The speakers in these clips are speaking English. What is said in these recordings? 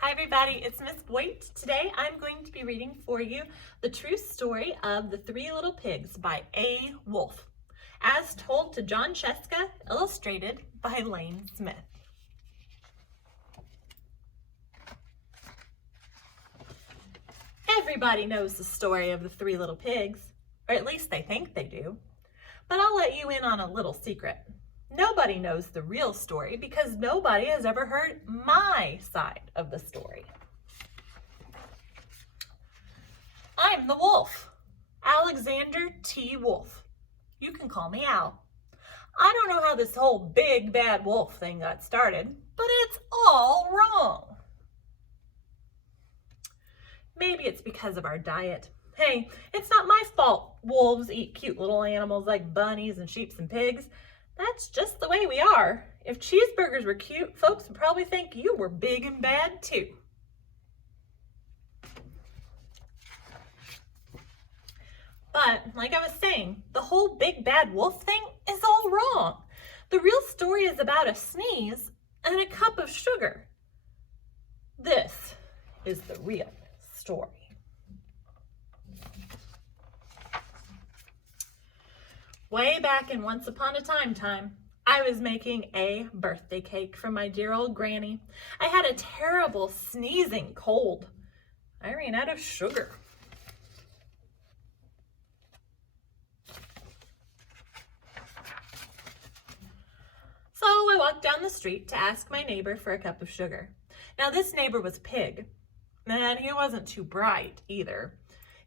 Hi everybody, it's Miss Boyt. Today I'm going to be reading for you the true story of The Three Little Pigs by A. Wolfe, as told to John Cheska, illustrated by Lane Smith. Everybody knows the story of the Three Little Pigs, or at least they think they do. But I'll let you in on a little secret. Nobody knows the real story because nobody has ever heard my side of the story. I'm the wolf, Alexander T. Wolfe. You can call me Al. I don't know how this whole big bad wolf thing got started, but it's all wrong. Maybe it's because of our diet. Hey, it's not my fault wolves eat cute little animals like bunnies and sheep and pigs. That's just the way we are. If cheeseburgers were cute, folks would probably think you were big and bad too. But like I was saying, the whole big bad wolf thing is all wrong. The real story is about a sneeze and a cup of sugar. This is the real story. Way back in Once Upon a Time, I was making a birthday cake for my dear old granny. I had a terrible sneezing cold. I ran out of sugar. So I walked down the street to ask my neighbor for a cup of sugar. Now this neighbor was a pig, and he wasn't too bright either.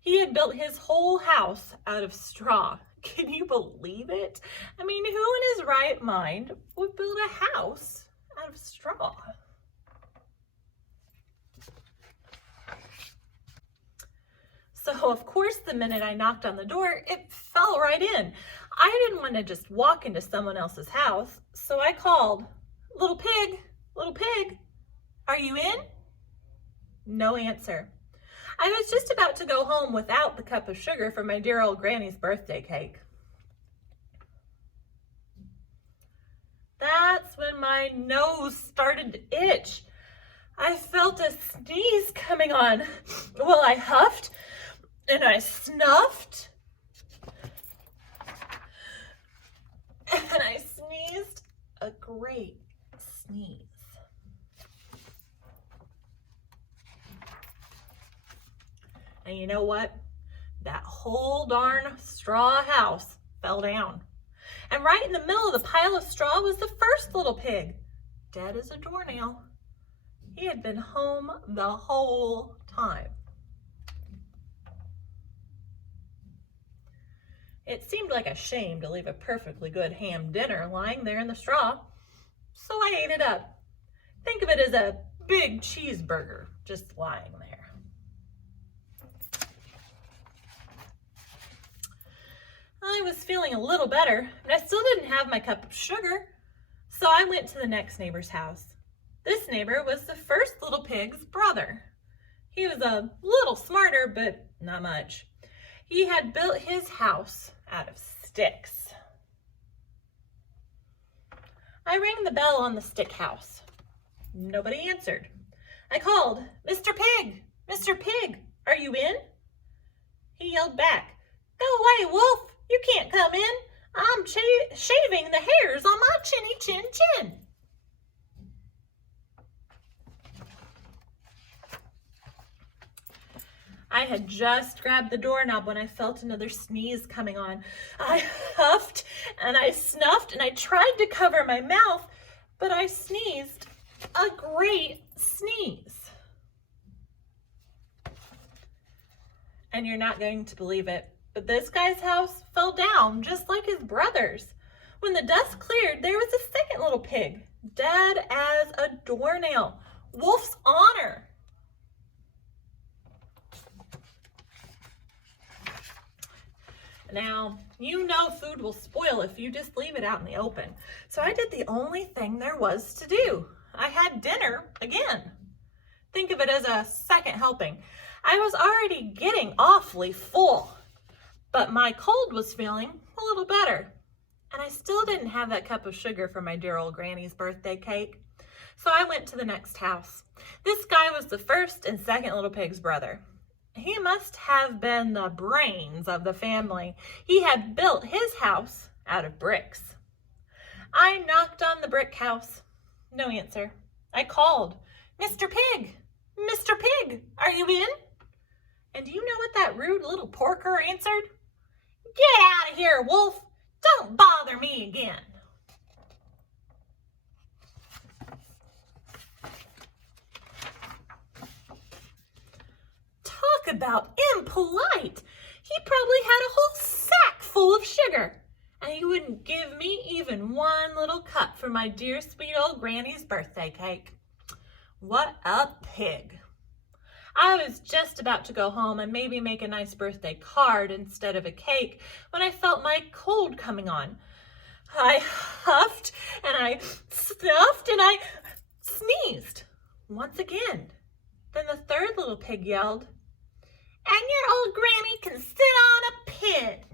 He had built his whole house out of straw. Can you believe it? I mean, who in his right mind would build a house out of straw? So, of course, the minute I knocked on the door, it fell right in. I didn't want to just walk into someone else's house, so I called, little pig, are you in? No answer. I was just about to go home without the cup of sugar for my dear old granny's birthday cake. That's when my nose started to itch. I felt a sneeze coming on. Well, I huffed and I snuffed and I sneezed a great sneeze. And you know what? That whole darn straw house fell down. And right in the middle of the pile of straw was the first little pig, dead as a doornail. He had been home the whole time. It seemed like a shame to leave a perfectly good ham dinner lying there in the straw, so I ate it up. Think of it as a big cheeseburger just lying there. I was feeling a little better, but I still didn't have my cup of sugar, so I went to the next neighbor's house. This neighbor was the first little pig's brother. He was a little smarter, but not much. He had built his house out of sticks. I rang the bell on the stick house. Nobody answered. I called, Mr. Pig, are you in? He yelled back, go away, wolf. You can't come in. I'm shaving the hairs on my chinny chin chin. I had just grabbed the doorknob when I felt another sneeze coming on. I huffed and I snuffed and I tried to cover my mouth, but I sneezed a great sneeze. And you're not going to believe it, but this guy's house fell down just like his brother's. When the dust cleared, there was a second little pig, dead as a doornail. Wolf's honor. Now, you know food will spoil if you just leave it out in the open. So I did the only thing there was to do. I had dinner again. Think of it as a second helping. I was already getting awfully full, but my cold was feeling a little better. And I still didn't have that cup of sugar for my dear old granny's birthday cake. So I went to the next house. This guy was the first and second little pig's brother. He must have been the brains of the family. He had built his house out of bricks. I knocked on the brick house. No answer. I called, "Mr. Pig, Mr. Pig, are you in?" And do you know what that rude little porker answered? "Get out of here, Wolf. Don't bother me again." Talk about impolite. He probably had a whole sack full of sugar, and he wouldn't give me even one little cup for my dear sweet old granny's birthday cake. What a pig. I was just about to go home and maybe make a nice birthday card instead of a cake when I felt my cold coming on. I huffed and I snuffed and I sneezed once again. Then the third little pig yelled, "And your old granny can sit on a pin."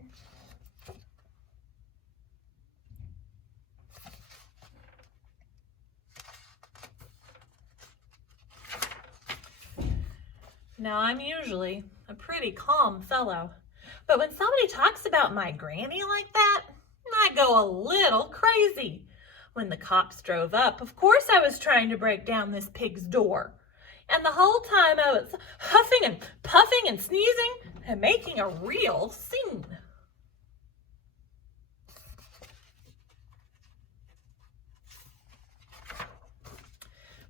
Now, I'm usually a pretty calm fellow, but when somebody talks about my granny like that, I go a little crazy. When the cops drove up, of course I was trying to break down this pig's door. And the whole time I was huffing and puffing and sneezing and making a real scene.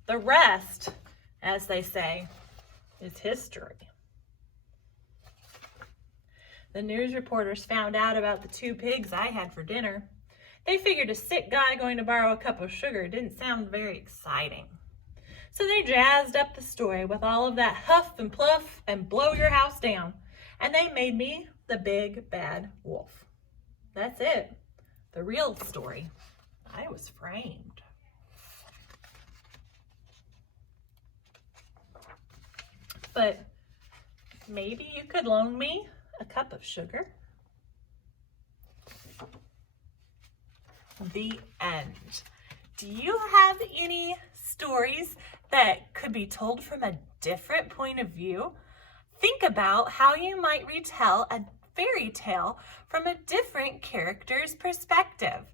The rest, as they say, is history. The news reporters found out about the 2 pigs I had for dinner. They figured a sick guy going to borrow a cup of sugar didn't sound very exciting. So they jazzed up the story with all of that huff and pluff and blow your house down. And they made me the big bad wolf. That's it. The real story. I was framed. But maybe you could loan me a cup of sugar? The end. Do you have any stories that could be told from a different point of view? Think about how you might retell a fairy tale from a different character's perspective.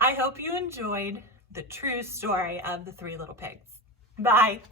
I hope you enjoyed the true story of the 3 little pigs. Bye.